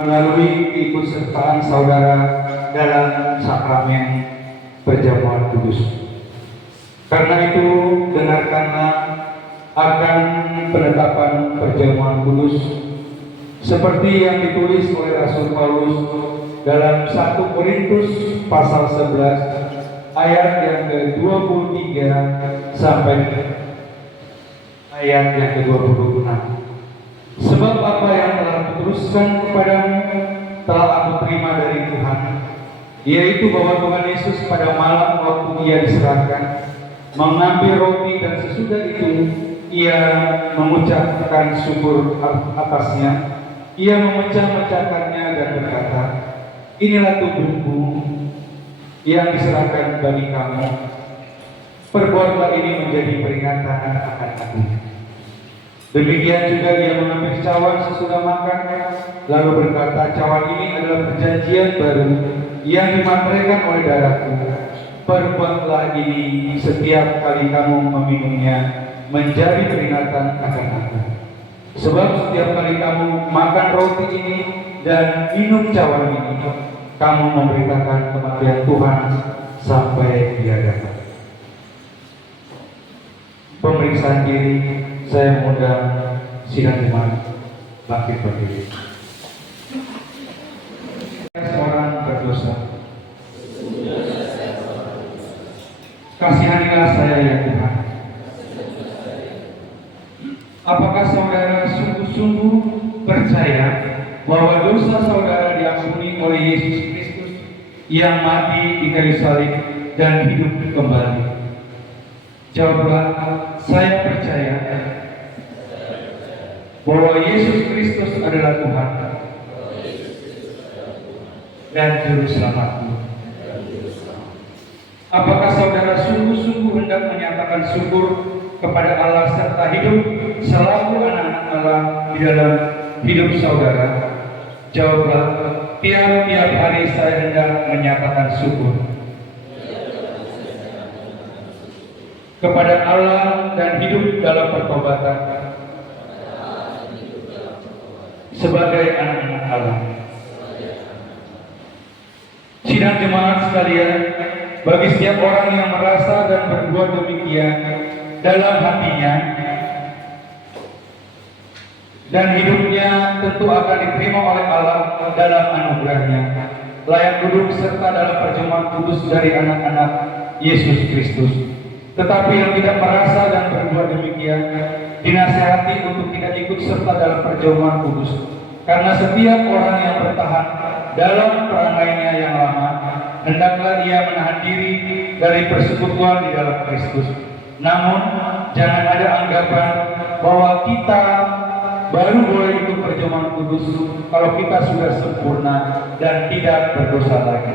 melalui keikutsertaan saudara dalam sakramen perjamuan kudus. Karena itu, dengarkanlah akan penetapan perjamuan kudus seperti yang ditulis oleh Rasul Paulus dalam 1 Korintus pasal 11 ayat yang ke-23 sampai ayat yang ke-26. Sebab apa yang telah kuteruskan kepadamu telah aku terima dari Tuhan, yaitu bahwa Tuhan Yesus pada malam waktu Ia diserahkan mengambil roti, dan sesudah itu Ia mengucapkan syukur atasnya. Ia memecah-mecahkannya dan berkata, "Inilah tubuhku yang diserahkan bagi kamu. Perbuatlah ini menjadi peringatan akan aku." Demikian juga Ia mengambil cawan sesudah makan, lalu berkata, "Cawan ini adalah perjanjian baru yang dimateraikan oleh darahku. Perbuatlah ini setiap kali kamu meminumnya menjadi peringatan akan aku. Sebab setiap kali kamu makan roti ini dan minum cawan ini, kamu memberitakan kematian Tuhan sampai Dia datang." Pemeriksaan diri, saya mengundang sidang jemaat bangkit berdiri. Seorang berdosa, kasihanilah saya ya Tuhan. Apakah saudara sungguh-sungguh percaya bahwa dosa saudara diampuni oleh Yesus Kristus yang mati di kayu salib dan hidup kembali? Jawablah, saya percaya bahwa Yesus Kristus adalah Tuhan dan Juru Selamatku. Apakah saudara sungguh-sungguh hendak menyatakan syukur kepada Allah serta hidup selaku anak Allah di dalam hidup saudara? Jawablah, tiap-tiap hari saya hendak menyatakan syukur kepada Allah dan hidup dalam pertobatan sebagai anak-anak Allah. Sidang jemaat sekalian, bagi setiap orang yang merasa dan berbuat demikian dalam hatinya dan hidupnya, tentu akan diterima oleh Allah dalam anugerahnya, layak duduk serta dalam perjamuan kudus dari anak-anak Yesus Kristus. Tetapi yang tidak merasa dan berbuat demikian, dinasihati untuk tidak ikut serta dalam perjamuan kudus. Karena setiap orang yang bertahan dalam perangainya yang lama, hendaklah ia menahan diri dari persekutuan di dalam Kristus. Namun, jangan ada anggapan bahwa kita baru boleh ikut perjamuan kudus kalau kita sudah sempurna dan tidak berdosa lagi.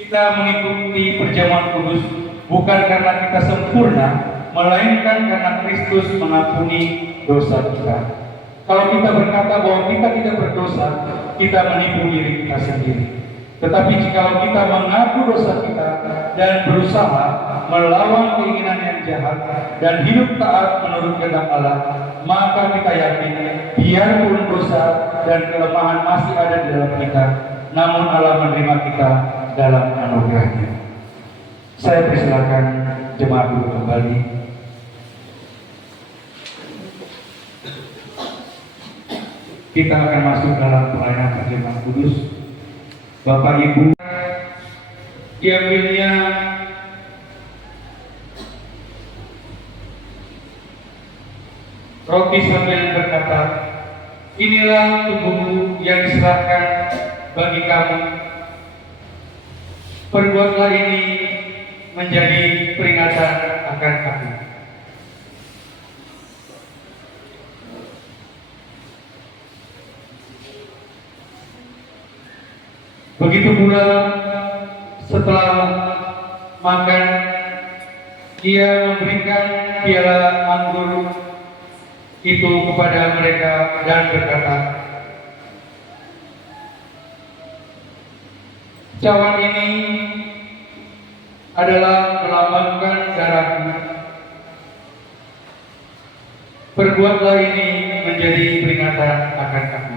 Kita mengikuti perjamuan kudus bukan karena kita sempurna, melainkan karena Kristus mengampuni dosa kita. Kalau kita berkata bahwa kita tidak berdosa, kita menipu diri kita sendiri. Tetapi jika kita mengaku dosa kita dan berusaha melawan keinginan yang jahat dan hidup taat menurut kehendak Allah, maka kita yakin biarpun dosa dan kelemahan masih ada di dalam kita, namun Allah menerima kita dalam anugerahnya. Saya persilakan jemaat duduk kembali. Kita akan masuk dalam pelayanan perjamuan kudus. Bapak Ibu, diambilnya roti sambil berkata, "Inilah tubuhku yang diserahkan bagi kamu. Perbuatlah ini menjadi peringatan akan aku." Begitu pula setelah makan, Ia memberikan piala anggur itu kepada mereka dan berkata, "Cawan ini adalah melambangkan darahku. Perbuatlah ini menjadi peringatan akan aku."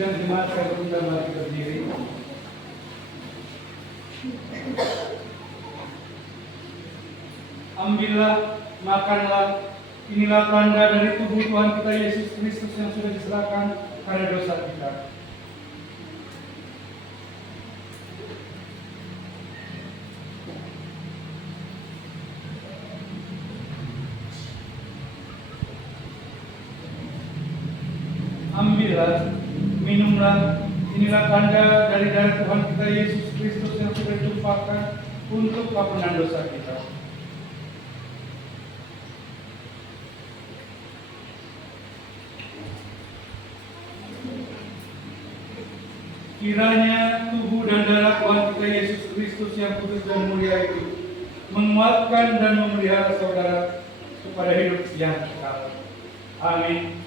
sidang jemaat saya berundang mari berdiri. Ambillah, makanlah, inilah tanda dari tubuh Tuhan kita Yesus Kristus yang sudah diserahkan karena dosa kita. Ambillah, minumlah, inilah tanda dari darah Tuhan kita Yesus Kristus yang sudah ditumpahkan untuk pengampunan dosa kita. Kiranya tubuh dan darah Tuhan kita Yesus Kristus yang kudus dan mulia itu menguatkan dan memelihara saudara kepada hidup yang kekal. Amin.